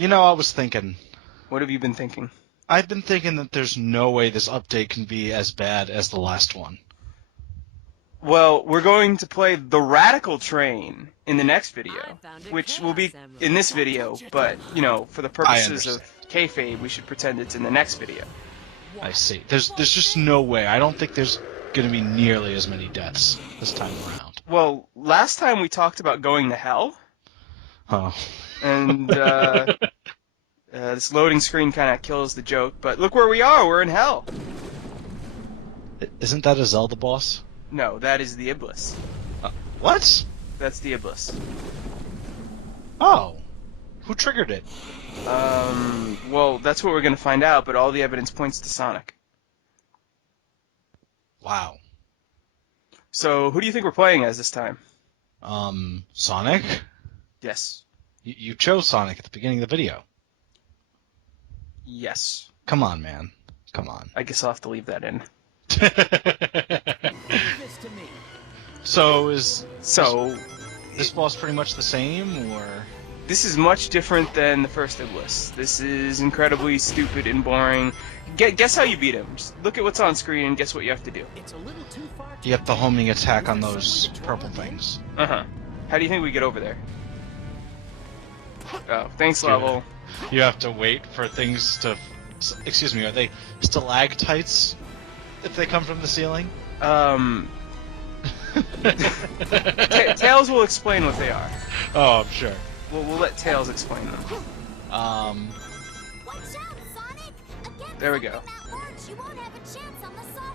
I was thinking. What have you been thinking? I've been thinking that there's no way this update can be as bad as the last one. Well, we're going to play the Radical Train in the next video, which will be in this video, but, for the purposes of kayfabe, we should pretend it's in the next video. I see. There's just no way. I don't think there's going to be nearly as many deaths this time around. Well, last time we talked about going to hell. Oh. And, this loading screen kind of kills the joke, but look where we are. We're in hell. Isn't that a Zelda boss? No, that is the Iblis. What? That's the Iblis. Oh. Who triggered it? Well, that's what we're going to find out, but all the evidence points to Sonic. Wow. So, who do you think we're playing as this time? Sonic? Yes. You chose Sonic at the beginning of the video. Yes. Come on, man. Come on. I guess I'll have to leave that in. So is this boss pretty much the same, or? This is much different than the first Iblis. This is incredibly stupid and boring. Guess how you beat him. Just look at what's on screen and guess what you have to do. You have the homing attack on those purple things. Uh-huh. How do you think we get over there? Oh, thanks, level. You have to wait for things to... Excuse me, are they stalactites if they come from the ceiling? Tails will explain what they are. Oh, I'm sure. We'll let Tails explain them. There we go.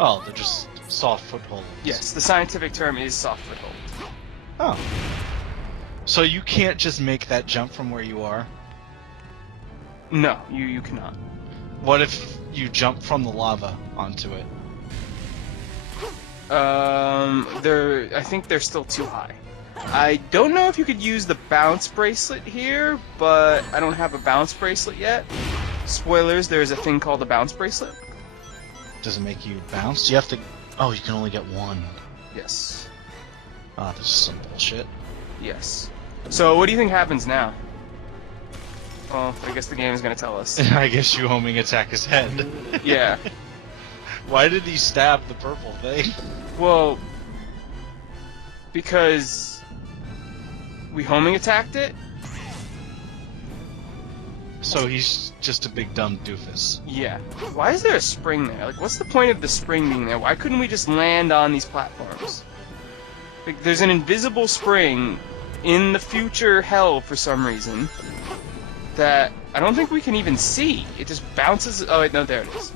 Oh, they're just soft footholds. Yes, the scientific term is soft foothold. Oh. So you can't just make that jump from where you are? No, you cannot. What if you jump from the lava onto it? I think they're still too high. I don't know if you could use the bounce bracelet here, but I don't have a bounce bracelet yet. Spoilers, there's a thing called a bounce bracelet. Does it make you bounce? You have to... Oh, you can only get one. Yes. Ah, this is some bullshit. Yes. So, what do you think happens now? Well, I guess the game is going to tell us. I guess you homing attack his head. Yeah. Why did he stab the purple thing? Well, because we homing attacked it? So he's just a big dumb doofus. Yeah. Why is there a spring there? Like, what's the point of the spring being there? Why couldn't we just land on these platforms? Like, there's an invisible spring in the future hell for some reason that I don't think we can even see. It just bounces. Oh, wait, no, there it is.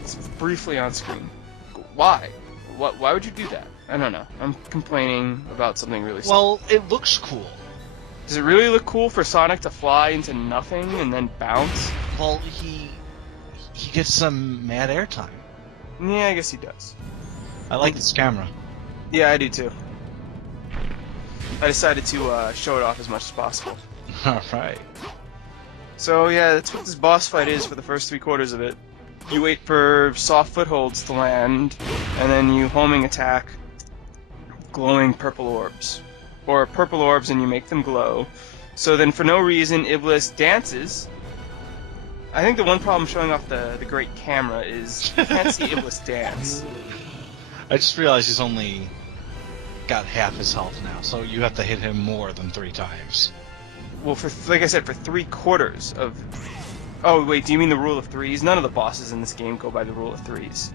It's briefly on screen. Why? Why would you do that? I don't know. I'm complaining about something really simple. Well, it looks cool. Does it really look cool for Sonic to fly into nothing and then bounce? Well, he gets some mad airtime. Yeah, I guess he does. I like this camera. Yeah, I do too. I decided to show it off as much as possible. Alright. So yeah, that's what this boss fight is for the first 3/4 of it. You wait for soft footholds to land, and then you homing attack glowing purple orbs. Or purple orbs and you make them glow. So then for no reason, Iblis dances. I think the one problem showing off the great camera is you can't see Iblis dance. I just realized he's only got half his health now, so you have to hit him more than 3 times. Well, like I said, for 3/4 of... Oh, wait, do you mean the rule of threes? None of the bosses in this game go by the rule of threes.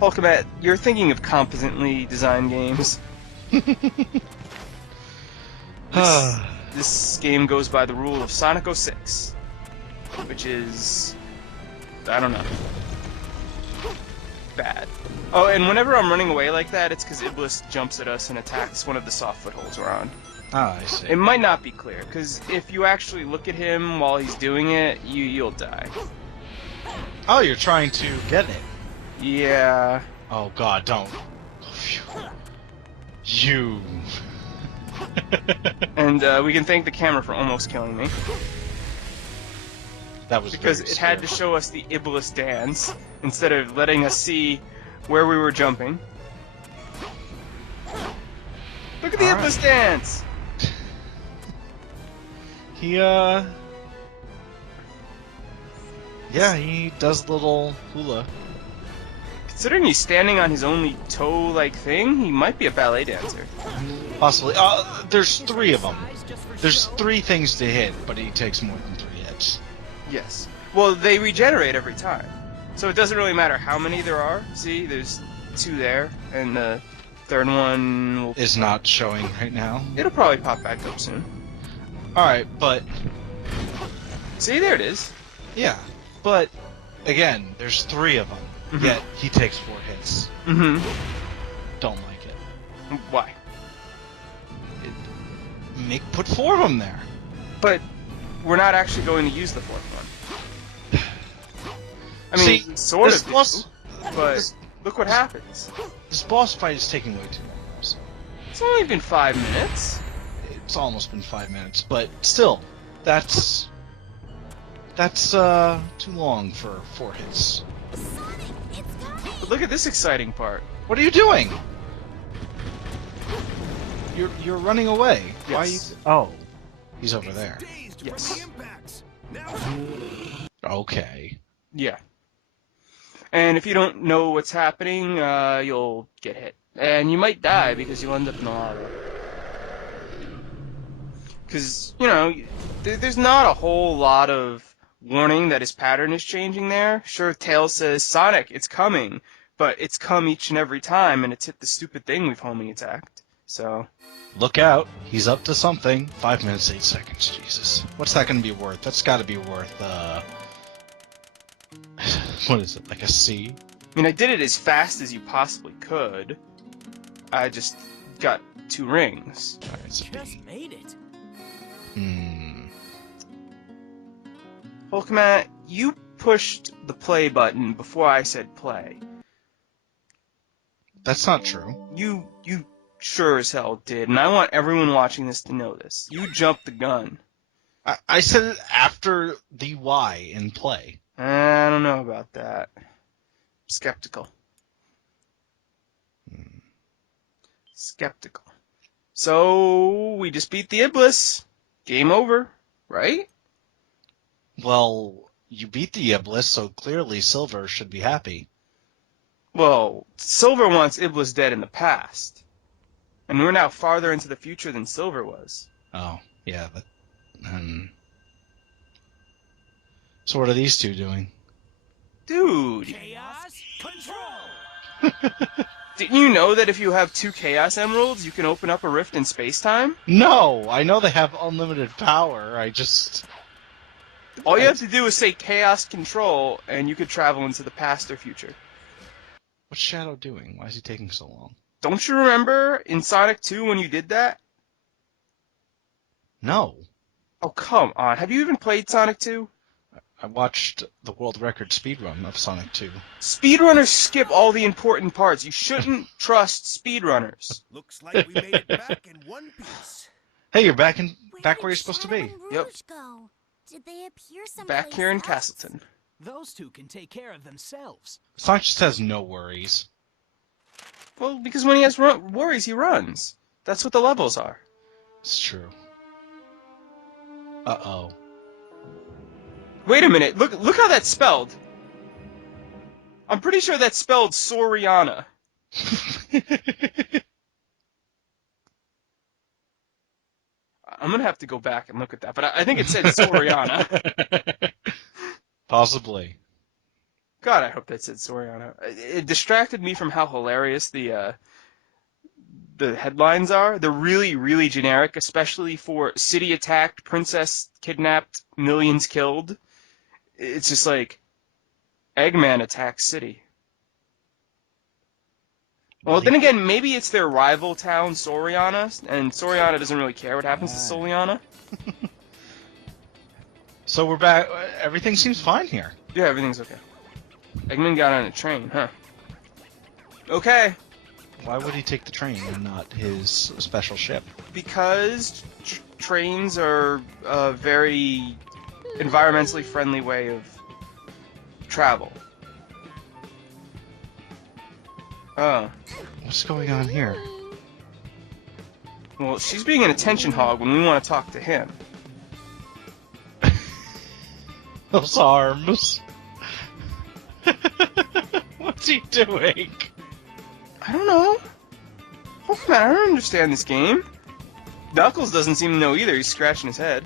Hulkabat, you're thinking of competently designed games. This game goes by the rule of Sonic 06, which is... I don't know. Bad. Oh, and whenever I'm running away like that, it's because Iblis jumps at us and attacks one of the soft footholds we're on. Oh, I see. It might not be clear, because if you actually look at him while he's doing it, you'll die. Oh, you're trying to get it. Yeah. Oh god, don't. Phew. You. And we can thank the camera for almost killing me. That was because it had to show us the Iblis dance instead of letting us see where we were jumping. Look at the Iblis dance! He Yeah, he does little hula. Considering he's standing on his only toe-like thing, he might be a ballet dancer. Possibly. There's 3 of them. There's 3 things to hit, but he takes more than 3 hits. Yes. Well, they regenerate every time. So it doesn't really matter how many there are. See, there's 2 there, and the third one will... Is not showing right now. It'll probably pop back up soon. Alright, but... See, there it is. Yeah, but... Again, there's 3 of them. Mhm. Yet, he takes 4 hits. Mm-hmm. Don't like it. Why? Put 4 of them there. But we're not actually going to use the 4th one. I mean, See, sort this of, boss, but this, look what happens. this boss fight is taking way too long. So It's only been 5 minutes. it's almost been 5 minutes, but still, that's too long for 4 hits. But look at this exciting part. What are you doing? You're running away. Why are you? Yes. Oh, he's over there. Yes. Okay. Yeah. And if you don't know what's happening, you'll get hit. And you might die because you'll end up in the lava. Because, you know, there's not a whole lot of warning that his pattern is changing there. Sure, Tails says, Sonic, it's coming. But it's come each and every time, and it's hit the stupid thing we've homing attacked. So... Look out. He's up to something. 5 minutes, 8 seconds. Jesus. What's that going to be worth? That's got to be worth, what is it, like a C? I mean, I did it as fast as you possibly could. I just got 2 rings. Alright, so Just made it. Hulkman, you pushed the play button before I said play. That's not true. You sure as hell did, and I want everyone watching this to know this. You jumped the gun. I said it after the Y in play. I don't know about that. Skeptical. Skeptical. So, we just beat the Iblis. Game over, right? Well, you beat the Iblis, so clearly Silver should be happy. Well, Silver wants Iblis dead in the past. And we're now farther into the future than Silver was. Oh, yeah. So what are these 2 doing? Dude, Chaos control. didn't you know that if you have 2 Chaos Emeralds, you can open up a rift in space-time? No! I know they have unlimited power, I just... All you have to do is say Chaos Control, and you could travel into the past or future. What's Shadow doing? Why is he taking so long? Don't you remember in Sonic 2 when you did that? No. Oh, come on. Have you even played Sonic 2? I watched the world record speedrun of Sonic 2. Speedrunners skip all the important parts. You shouldn't trust speedrunners. Looks like we made it back in one piece. Hey, you're back where you're supposed to be. Yep. Go? Did they appear Back here in else? Castleton. Those 2 can take care of themselves. Sonic just has no worries. Well, because when he has worries, he runs. That's what the levels are. It's true. Uh-oh. Wait a minute. Look how that's spelled. I'm pretty sure that's spelled Soriana. I'm gonna have to go back and look at that, but I think it said Soriana. Possibly. God, I hope that said Soriana. It distracted me from how hilarious the headlines are. They're really, really generic, especially for city attacked, princess kidnapped, millions killed. It's just like, Eggman attacks city. Well, then again, maybe it's their rival town, Soriana, and Soriana doesn't really care what happens to Soliana. So we're back. Everything seems fine here. Yeah, everything's okay. Eggman got on a train, huh? Okay. Why would he take the train and not his special ship? Because trains are a very environmentally friendly way of travel. Oh. What's going on here? Well, she's being an attention hog when we want to talk to him. Those arms. What's he doing? I don't know. Oh, man, I don't understand this game. Knuckles doesn't seem to know either. He's scratching his head.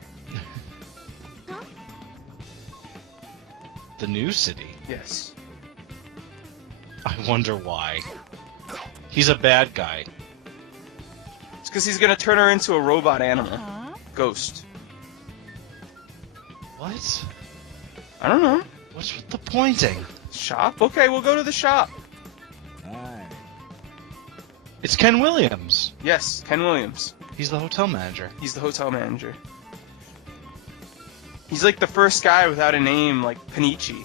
The new city. Yes. I wonder why. He's a bad guy. It's because he's gonna turn her into a robot animal. Ghost. What? I don't know. What's with the pointing? Shop? Okay, we'll go to the shop. It's Ken Williams. Yes, Ken Williams. He's the hotel manager. He's the hotel manager. He's like the first guy without a name, like Panichi.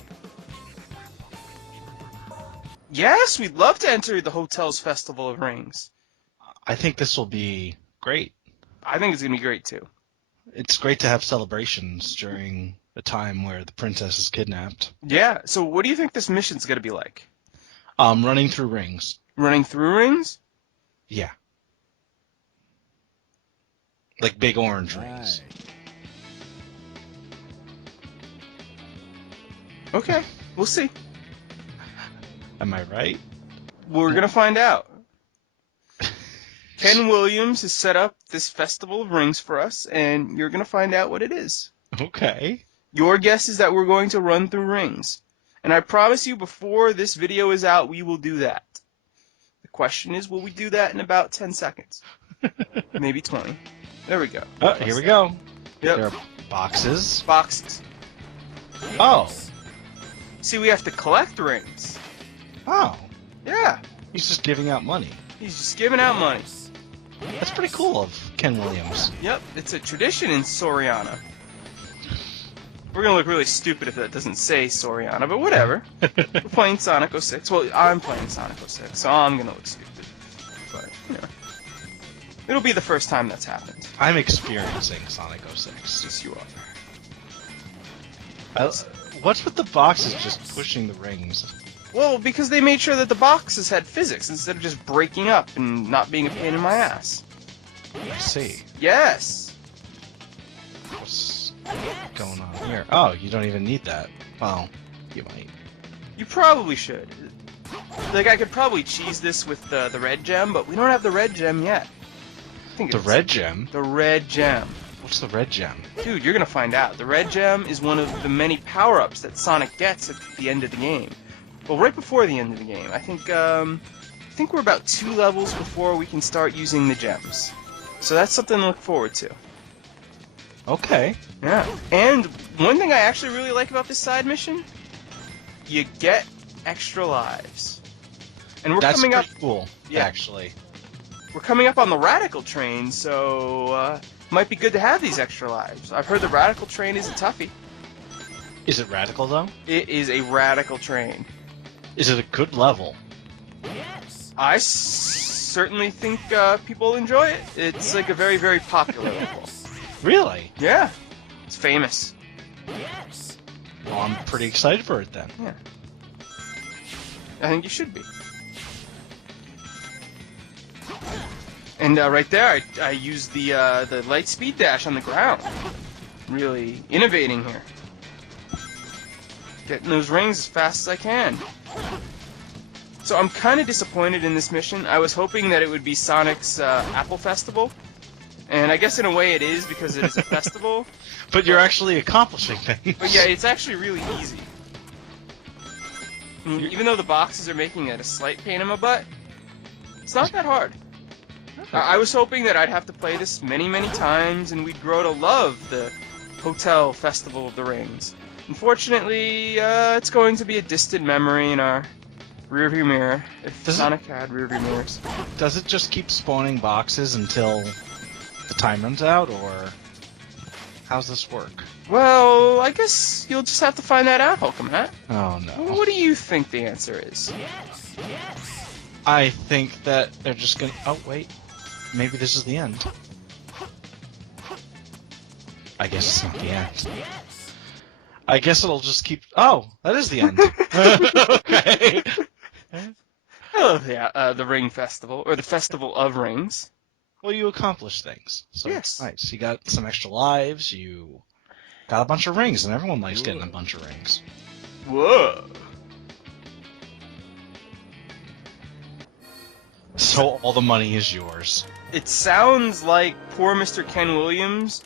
Yes, we'd love to enter the hotel's Festival of Rings. I think this will be great. I think it's gonna be great too. It's great to have celebrations during a time where the princess is kidnapped. Yeah, so what do you think this mission's gonna be like? Running through rings. Running through rings? Yeah. Like big orange rings. Okay, we'll see. Am I right? We're gonna find out. Ken Williams has set up this Festival of Rings for us, and you're gonna find out what it is. Okay. Your guess is that we're going to run through rings. And I promise you, before this video is out, we will do that. The question is, will we do that in about 10 seconds? Maybe 20. There we go. Oh, here we go. Yep. There are boxes. Boxes. Oh. See, we have to collect rings. Oh. Yeah. He's just giving out money. He's just giving out money. That's pretty cool of Ken Williams. Yep, it's a tradition in Soriana. We're gonna look really stupid if that doesn't say Soriana, but whatever. We're playing Sonic 06. Well, I'm playing Sonic 06, so I'm gonna look stupid. But, you know. It'll be the first time that's happened. I'm experiencing Sonic 06. Yes, you are. What's with the boxes just pushing the rings? Well, because they made sure that the boxes had physics instead of just breaking up and not being a pain in my ass. I see. Yes! What's going on here? Oh, you don't even need that. Well, you might. You probably should. Like, I could probably cheese this with the red gem, but we don't have the red gem yet. I think The it's red gem? The red gem. What's the red gem? Dude, you're gonna find out. The red gem is one of the many power-ups that Sonic gets at the end of the game. Well, right before the end of the game. I think we're about 2 levels before we can start using the gems. So that's something to look forward to. Okay. Yeah. And one thing I actually really like about this side mission, you get extra lives. And we're That's coming up. pretty cool, Yeah. actually. We're coming up on the Radical Train, so might be good to have these extra lives. I've heard the Radical Train is a toughie. Is it radical, though? It is a Radical Train. Is it a good level? I certainly think people enjoy it. It's like a very, very popular level. Really? Yeah. It's famous. Well, I'm pretty excited for it then. Yeah. I think you should be. And right there, I used the light speed dash on the ground. Really innovating here. Getting those rings as fast as I can. So I'm kind of disappointed in this mission. I was hoping that it would be Sonic's Apple Festival. And I guess in a way it is because it is a festival. But you're actually accomplishing things. But yeah, it's actually really easy. I mean, even though the boxes are making it a slight pain in my butt, it's not that hard. I was hoping that I'd have to play this many, many times and we'd grow to love the Hotel Festival of the Rings. Unfortunately, it's going to be a distant memory in our rearview mirror, if Sonic had rearview mirrors. Does it just keep spawning boxes until the time runs out, or how's this work? Well, I guess you'll just have to find that out, Holcomb Hat. Oh no. What do you think the answer is? I think that they're just gonna... Oh, wait. Maybe this is the end. I guess it's not the end. I guess it'll just keep... Oh, that is the end. Okay. I love the Ring Festival, or the Festival of Rings. Well, you accomplished things. So Yes. it's nice. You got some extra lives, you got a bunch of rings, and everyone likes getting a bunch of rings. Whoa. So all the money is yours. It sounds like poor Mr. Ken Williams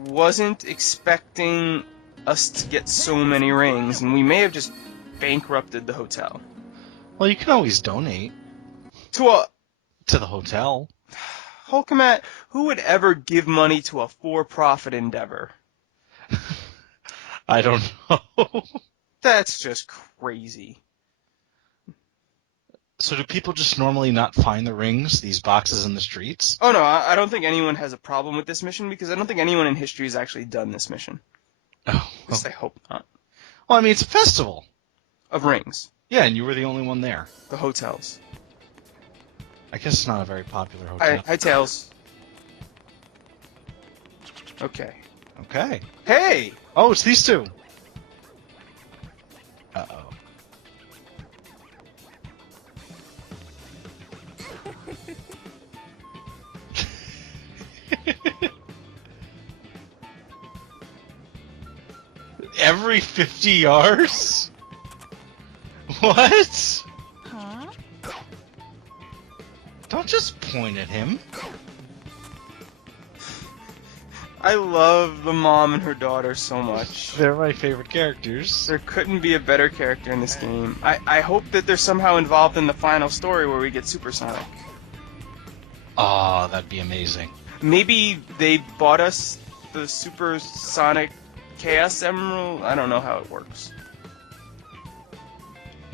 wasn't expecting us to get so many rings, and we may have just bankrupted the hotel. Well, you can always donate To a to the hotel. Holcomat, who would ever give money to a for-profit endeavor? I don't know. That's just crazy. So do people just normally not find the rings, these boxes in the streets? Oh no, I don't think anyone has a problem with this mission because I don't think anyone in history has actually done this mission. Oh, At least I hope not. well, I mean, it's a festival. Of rings. Yeah, and you were the only one there. The hotels. I guess it's not a very popular hotel. Hi, Tails. Okay. Okay. Hey! Oh, it's these two. Uh-oh. Every 50 yards? What? Huh? Don't just point at him. I love the mom and her daughter so much. They're my favorite characters. There couldn't be a better character in this game. I hope that they're somehow involved in the final story where we get Supersonic. Oh, that'd be amazing. Maybe they bought us the Supersonic Chaos Emerald? I don't know how it works.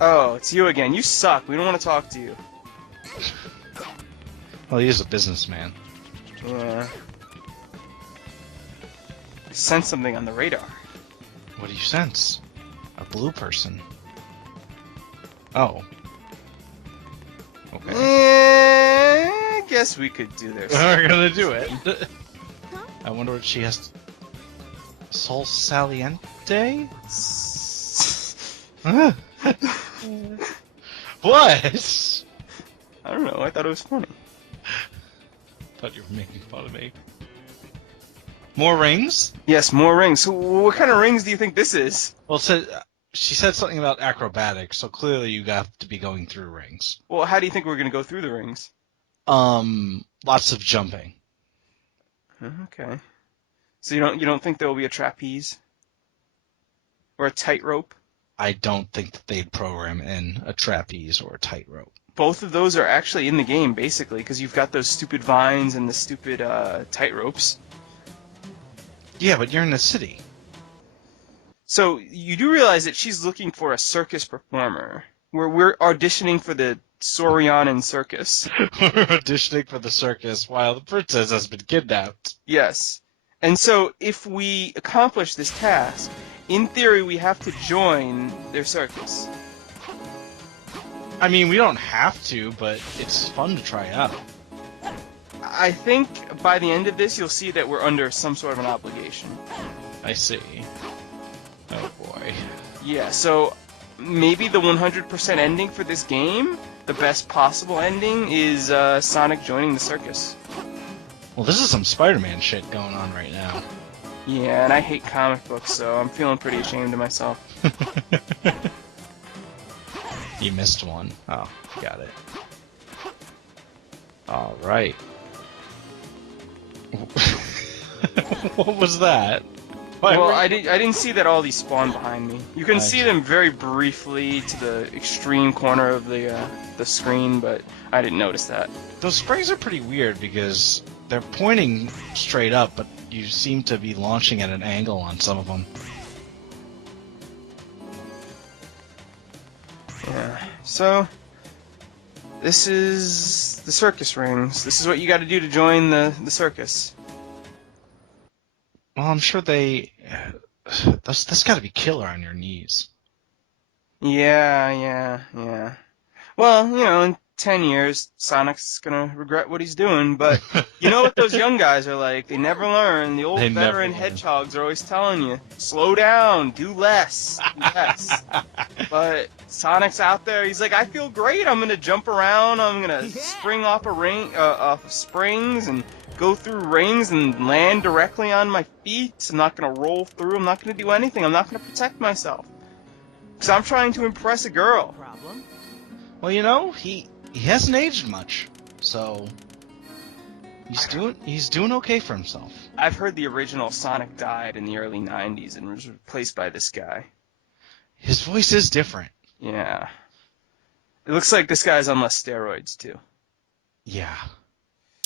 Oh, it's you again. You suck. We don't want to talk to you. Well, he is a businessman. Yeah. I sense something on the radar. What do you sense? A blue person. Oh. Okay. I guess we could do this. We're gonna do it. I wonder what she has. Sol Saliente? Huh? What? I don't know. I thought it was funny. Thought you were making fun of me. More rings? Yes, more rings. So what kind of rings do you think this is? Well, it said, she said something about acrobatics, so clearly you have to be going through rings. Well, how do you think we're going to go through the rings? Lots of jumping. Okay. So you don't think there will be a trapeze? Or a tightrope? I don't think that they'd program in a trapeze or a tightrope. Both of those are actually in the game, basically, because you've got those stupid vines and the stupid tightropes. Yeah, but you're in the city. So you do realize that she's looking for a circus performer. We're auditioning for the Saurianan circus. We're auditioning for the circus while the princess has been kidnapped. Yes. And so if we accomplish this task, in theory we have to join their circus. I mean, we don't have to, but it's fun to try out. I think by the end of this you'll see that we're under some sort of an obligation. I see. Oh boy. Yeah, so maybe the 100% ending for this game, the best possible ending, is Sonic joining the circus. Well, this is some Spider-Man shit going on right now. Yeah, and I hate comic books, so I'm feeling pretty ashamed of myself. You missed one. Oh, got it. All right. What was that? Well, I didn't see that all these spawn behind me. You can see see. them very briefly to the extreme corner of the screen, but I didn't notice that. Those springs are pretty weird because they're pointing straight up, but you seem to be launching at an angle on some of them. Yeah. So this is the circus rings. This is what you got to do to join the circus. Well, I'm sure they... That's got to be killer on your knees. Yeah. Well, you know, in 10 years, Sonic's gonna regret what he's doing, but you know what those young guys are like. They never learn. The old They never veteran learn. hedgehogs are always telling you, slow down, do less, do less. But Sonic's out there, he's like, I feel great, I'm gonna jump around, I'm gonna spring off a ring, off springs, and go through rings and land directly on my feet. I'm not gonna roll through, I'm not gonna do anything, I'm not gonna protect myself. Because I'm trying to impress a girl. Problem? Well, you know, he he hasn't aged much, so he's doing okay for himself. I've heard the original Sonic died in the early 90s and was replaced by this guy. His voice is different. Yeah. It looks like this guy's on less steroids, too. Yeah.